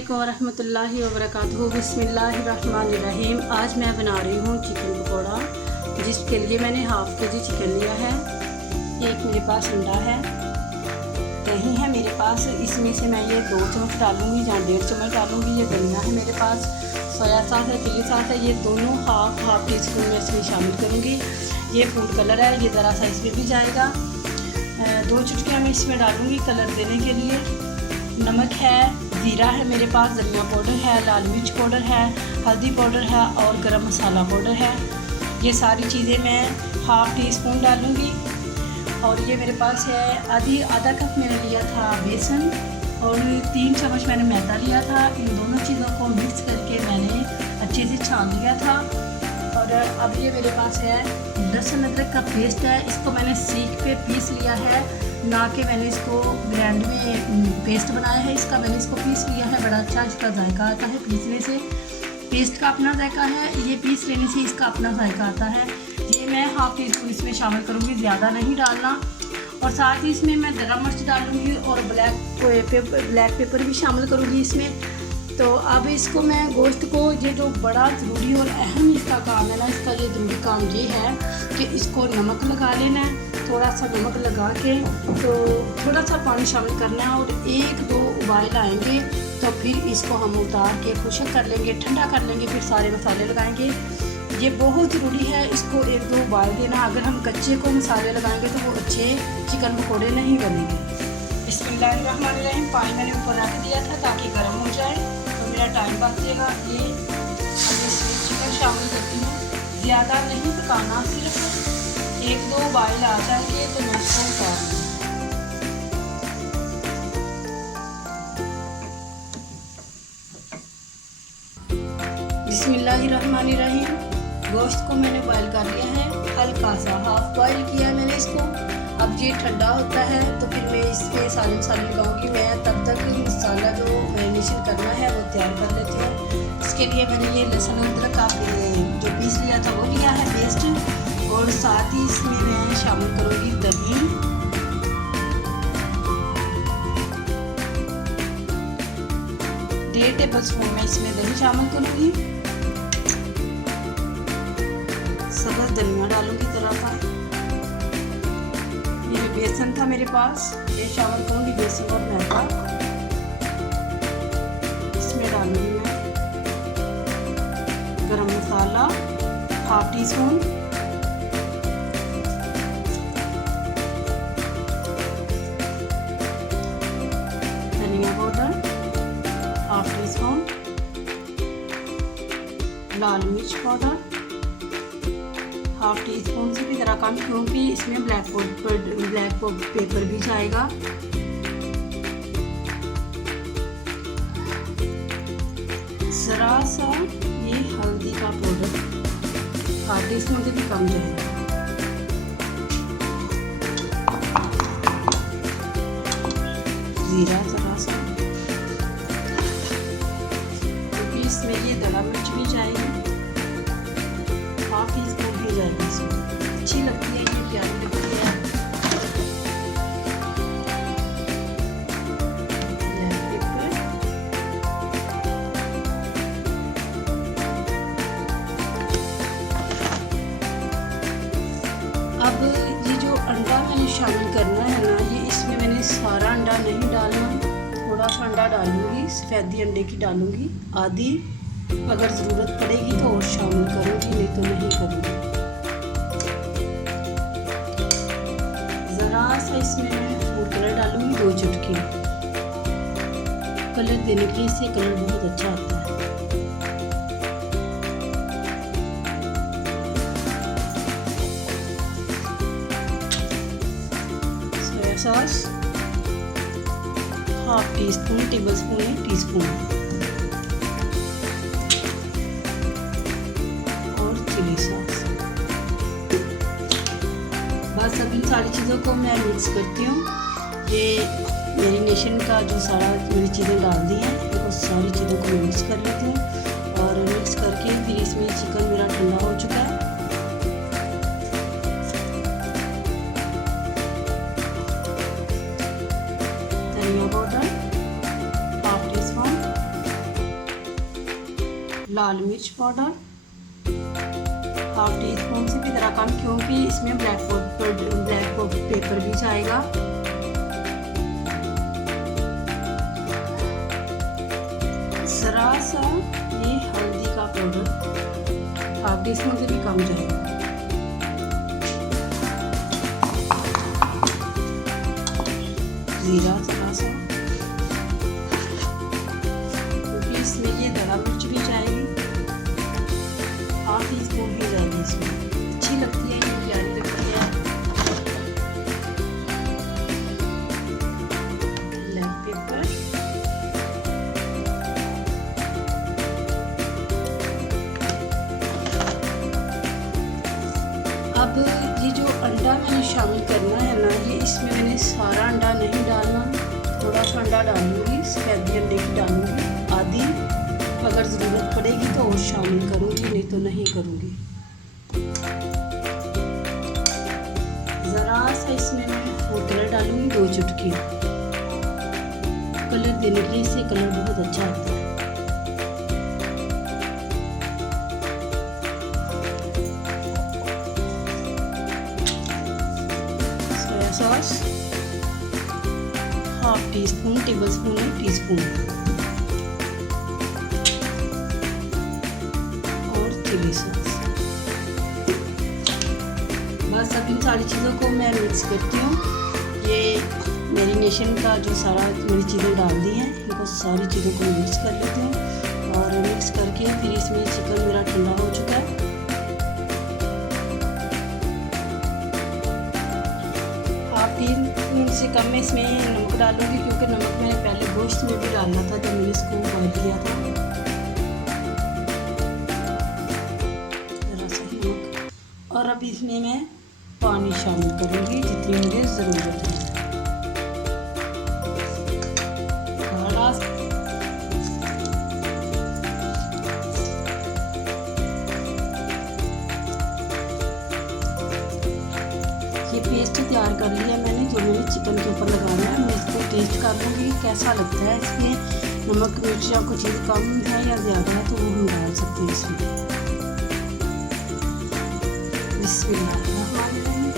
अस्सलामुअलैकुम वरहमतुल्लाहि वबरकातुहू। बिस्मिल्लाहिर्रहमानिर्रहीम। आज मैं बना रही हूँ चिकन पकौड़ा, जिसके लिए मैंने हाफ़ केजी चिकन लिया है। एक मेरे पास अंडा है, दही है मेरे पास, इसमें से मैं ये 2 चम्मच डालूँगी या 1.5 चम्मच डालूँगी। ये धनिया है मेरे पास, सोया सॉस है, चिली सॉस है, ये दोनों हाफ टी स्पून में इसमें शामिल करूँगी। ये फूड कलर है, ये ज़रा सा इसमें भी जाएगा। 2 चुटकियाँ मैं इसमें डालूँगी कलर देने के लिए। नमक है, ज़ीरा है मेरे पास, धनिया पाउडर है, लाल मिर्च पाउडर है, हल्दी पाउडर है और गरम मसाला पाउडर है। ये सारी चीज़ें मैं हाफ़ टी स्पून डालूँगी। और ये मेरे पास है आधा कप मैंने लिया था बेसन और 3 चम्मच मैंने मैदा लिया था। इन दोनों चीज़ों को मिक्स करके मैंने अच्छे से छान लिया था। और अब ये मेरे पास है लहसुन अदरक का पेस्ट है, इसको मैंने सीख पे पीस लिया है, ना कि मैंने इसको ग्राइंड में पेस्ट बनाया है। इसका मैंने इसको पीस लिया है, बड़ा अच्छा इसका जायका आता है पीसने से। पेस्ट का अपना जायका है, ये पीस लेने से इसका अपना जायका आता है। ये मैं हाफ़ टी स्पून इसमें शामिल करूँगी, ज़्यादा नहीं डालना। और साथ ही इसमें मैं गरम मिर्च डालूँगी और ब्लैक पेपर भी शामिल करूँगी इसमें। तो अब इसको मैं गोश्त को, ये जो बड़ा ज़रूरी और अहम इसका काम है ना, इसका ये ज़रूरी काम ये है कि इसको नमक लगा लेना है। थोड़ा सा नमक लगा के तो थोड़ा सा पानी शामिल करना है और 1-2 उबाल आएंगे तो फिर इसको हम उतार के खुश्क कर लेंगे, ठंडा कर लेंगे, फिर सारे मसाले लगाएंगे। ये बहुत ज़रूरी है, इसको 1-2 उबाल देना। अगर हम कच्चे को मसाले लगाएंगे तो वो अच्छे चिकन पकौड़े नहीं बनेंगे। बिस्मिल्लाहिर्रहमानिर्रहीम। पानी मैंने ऊपर रख दिया था ताकि गर्म हो जाए, तो मेरा टाइम बचेगा। ये अब इसमें चिकन शामिल करती हूँ, ज़्यादा नहीं पकाना, सिर्फ 1-2 उबाल आ जाएंगे तो मैं इसको उतार दूँगी। बिस्मिल्लाहिर्रहमानिर्रहीम। गोश्त को मैंने बॉयल कर लिया है, हल्का सा हाफ बॉयल किया है मैंने इसको। अब ये ठंडा होता है तो फिर मैं इस पर साले मसाले लगाऊंगी। मैं तब तक मसाला जो मैरिनेशन करना है वो तैयार कर लेती हूँ। इसके लिए मैंने ये लहसुन अदरक का जो पीस लिया था वो लिया है पेस्ट, और साथ ही इसमें मैं शामिल करूँगी दही, 1.5 टेबल स्पून में इसमें दही शामिल करूँगी। सब्ज़ धनिया डालूँगी ज़रा सा। ये बेसन था मेरे पास, ये शामिल करूँगी बेसन और मैदा। इसमें डालूँगी मैं गरम मसाला हाफ़ टी स्पून, धनिया पाउडर हाफ़ टी स्पून, लाल मिर्च पाउडर हाफ़ टी स्पून से भी ज़रा कम, क्योंकि इसमें ब्लैक पेपर भी जाएगा। ज़रा सा ये हल्दी का पाउडर हाफ़ टी स्पून से भी कम जाएगा। ज़ीरा ज़रा सा, क्योंकि इसमें ये दड़ा मिर्च भी जाएगी, हाफ़ टी स्पून भी जाएगी। इसमें अच्छी लगती है, ये प्यारी लगती है। अब ये जो अंडा मैंने शामिल करना है ना, ये इसमें मैंने सारा अंडा नहीं डालना, थोड़ा सा अंडा डालूंगी, सफ़ेदी अंडे की डालूंगी आधी। अगर ज़रूरत पड़ेगी तो और शामिल करूँगी, नहीं तो नहीं करूँगी। ज़रा सा इसमें मैं फूड कलर डालूँगी, 2 चुटकी, कलर देने के लिए। इससे कलर बहुत अच्छा आता है। Soya sauce half tea spoon, table spoon है टी स्पून, और चिली सॉस। बस अब इन सारी चीज़ों को मैं मिक्स करती हूँ। ये मैरिनेशन का जो सारा मैंने चीज़ें डाल दी हैं, इनको सारी चीज़ों को मैं मिक्स कर लेती हूँ। और मिक्स करके फिर इसमें चिकन मेरा ठंडा हो चुका है। धनिया पाउडर हाफ़ टी स्पून, लाल मिर्च पाउडर हाफ टी स्पून से भी ज़रा कम, क्योंकि इसमें ब्लैक पेपर भी जाएगा। ज़रा सा ये हल्दी का पाउडर हाफ टी स्पून से भी कम जाएगा। जीरा ज़रा सा, क्योंकि इसमें ये दड़ा मिर्च भी जाएगी, हाफ टी स्पून भी जाएगी। इसमें अच्छी लगती है, ये प्यारी लगती है। ब्लैक पेपर, अब ये जो अंडा मैंने शामिल करना है ना, ये इसमें मैंने सारा अंडा नहीं डालना, थोड़ा सा अंडा डालूंगी, सफेद अंडे की डालूंगी आधी, अगर ज़रूरत पड़ेगी तो और शामिल करूंगी, नहीं तो नहीं करूंगी। ज़रा सा इसमें मैं फूड कलर डालूंगी, 2 चुटकी, कलर देने के लिए, इससे कलर बहुत अच्छा आता है। Sauce half tea spoon, table spoon है टी स्पून, और चिली सॉस। बस अब इन सारी चीज़ों को मैं मिक्स करती हूँ। ये मैरिनेशन का जो सारा मेरी चीज़ें डाल दी हैं, इनको सारी चीज़ों को मिक्स कर लेती हूँ, और मिक्स करके फिर इसमें चिकन मेरा ठंडा हो चुका है। हाफ टी स्पून से कम में इसमें नमक डालूंगी, क्योंकि नमक मैंने पहले गोश्त में भी डालना था जब मैंने इसको बॉयल किया था। जरा सा नमक, और अब इसमें मैं पानी शामिल करूंगी जितनी मुझे ज़रूरत है। ये पेस्ट तैयार कर लिया मैंने, जो मैंने चिकन के ऊपर लगाना है। मैं इसको टेस्ट कर लूँगी कैसा लगता है। इसमें नमक मिर्च या कुछ चीज़ कम है या ज़्यादा है तो वो हम डाल सकते हैं इसमें। बिस्मिल्लाह,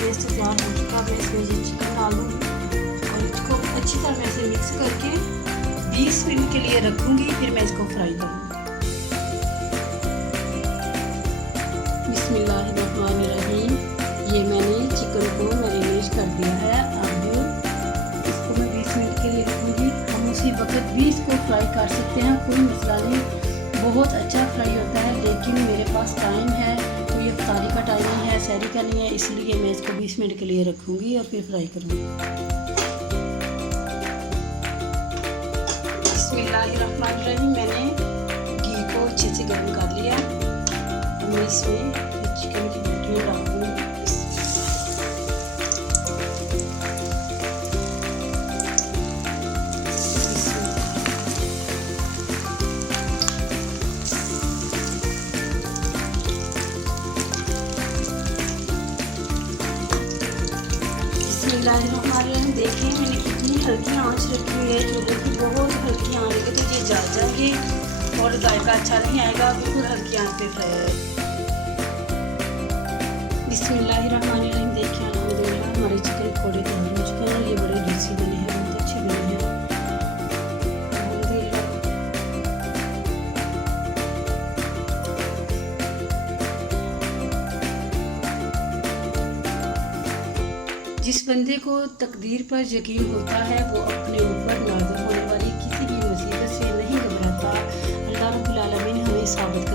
पेस्ट तैयार हो चुका है। इसमें ये चिकन डालूँगी और इसको अच्छी तरह से मिक्स करके 20 मिनट के लिए रखूँगी, फिर मैं इसको फ्राई करूँगी। बिस्मिल्लाहिर्रहमानिर्रहीम, ये मैंने चिकन को मैरिनेट कर दिया है। अब इसको मैं 20 मिनट के लिए रखूँगी। हम उसी वक्त भी इसको फ्राई कर सकते हैं, कोई मसला नहीं, बहुत अच्छा फ्राई होता है। लेकिन मेरे पास टाइम है, कोई इफ्तारी का टाइम नहीं है, सहरी का नहीं है, इसलिए मैं इसको 20 मिनट के लिए रखूँगी और फिर फ्राई करूँगी। बिस्मिल्लाहिर्रहमानिर्रहीम, मैंने घी को अच्छे से गर्म कर लिया। मैं इसमें चिकन की बोटियाँ डाल दूँगी। बिस्मिल्लाहिर्रहमानिर्रहीम, देखें मैंने कितनी हल्की आंच रखी हुई है। चूल्हे की बहुत हल्की आंच रखी तो ये जल जाएंगे और जायका अच्छा नहीं आएगा। बिल्कुल हल्की आंच पे फ्राई है। बिस्मिल्लाहिर्रहमानिर्रहीम, देखिए अल्हम्दुलिल्लाह हमारे चिकन पकौड़े तैयार हो चुके हैं। ये बड़े जूसी बने हैं, बहुत अच्छे बने हैं अल्हम्दुलिल्लाह। जिस बंदे को तकदीर पर यकीन होता है वो अपने ऊपर नाज़िल होने वाली किसी भी मुसीबत से नहीं घबराता। अल्लाह रब्बुल आलमीन हमें साबित